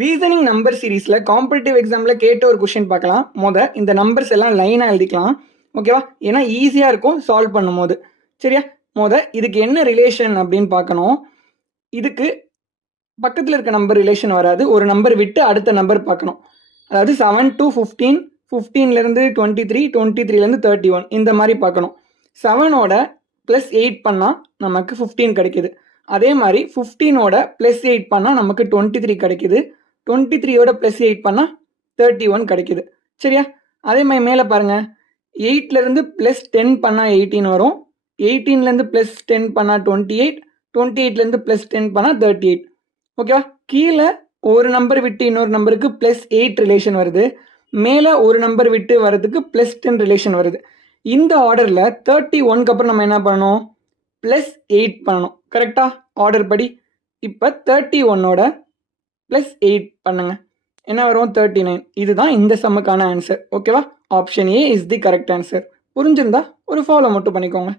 Reasoning number சீரீஸில் competitive எக்ஸாமில் கேட்ட ஒரு கொஷின் பார்க்கலாம். இந்த நம்பர்ஸ் எல்லாம் லைனாக எழுதிக்கலாம். ஓகேவா? ஏன்னா ஈஸியாக இருக்கும் சால்வ் பண்ணும் போது. சரியா? இதுக்கு என்ன ரிலேஷன் அப்படின்னு பார்க்கணும். இதுக்கு பக்கத்தில் இருக்க நம்பர் ரிலேஷன் வராது. ஒரு நம்பர் விட்டு அடுத்த நம்பர் பார்க்கணும். அதாவது 7 to 15, 15லேருந்து 23, 23லேருந்து 31 இந்த மாதிரி பார்க்கணும். 7ஓட +8 பண்ணால் நமக்கு 15 கிடைக்குது. அதே மாதிரி 15ஓட +8 பண்ணால் நமக்கு 23 கிடைக்குது. 23ஓட +8 பண்ணால் 31 கிடைக்குது. சரியா? அதே மாதிரி மேலே பாருங்கள், 8லேருந்து +10 பண்ணால் 18 வரும். 18லேருந்து +10 பண்ணால் 28, 28லேருந்து +10 பண்ணால் 38. ஓகேவா? கீழே ஒரு நம்பர் விட்டு இன்னொரு நம்பருக்கு +8 ரிலேஷன் வருது. மேலே ஒரு நம்பர் விட்டு வரதுக்கு +10 ரிலேஷன் வருது. இந்த ஆர்டரில் 31க்கு அப்புறம் நம்ம என்ன பண்ணணும்? +8 பண்ணணும். கரெக்டா? ஆர்டர் படி. இப்போ 31ஓட +8 பண்ணுங்க. என்ன வரும்? 39. இதுதான் இந்த சம்முக்கான ஆன்சர். ஓகேவா? Option A is the correct answer. புரிஞ்சிருந்தா ஒரு ஃபாலோ மட்டும் பண்ணிக்கோங்க.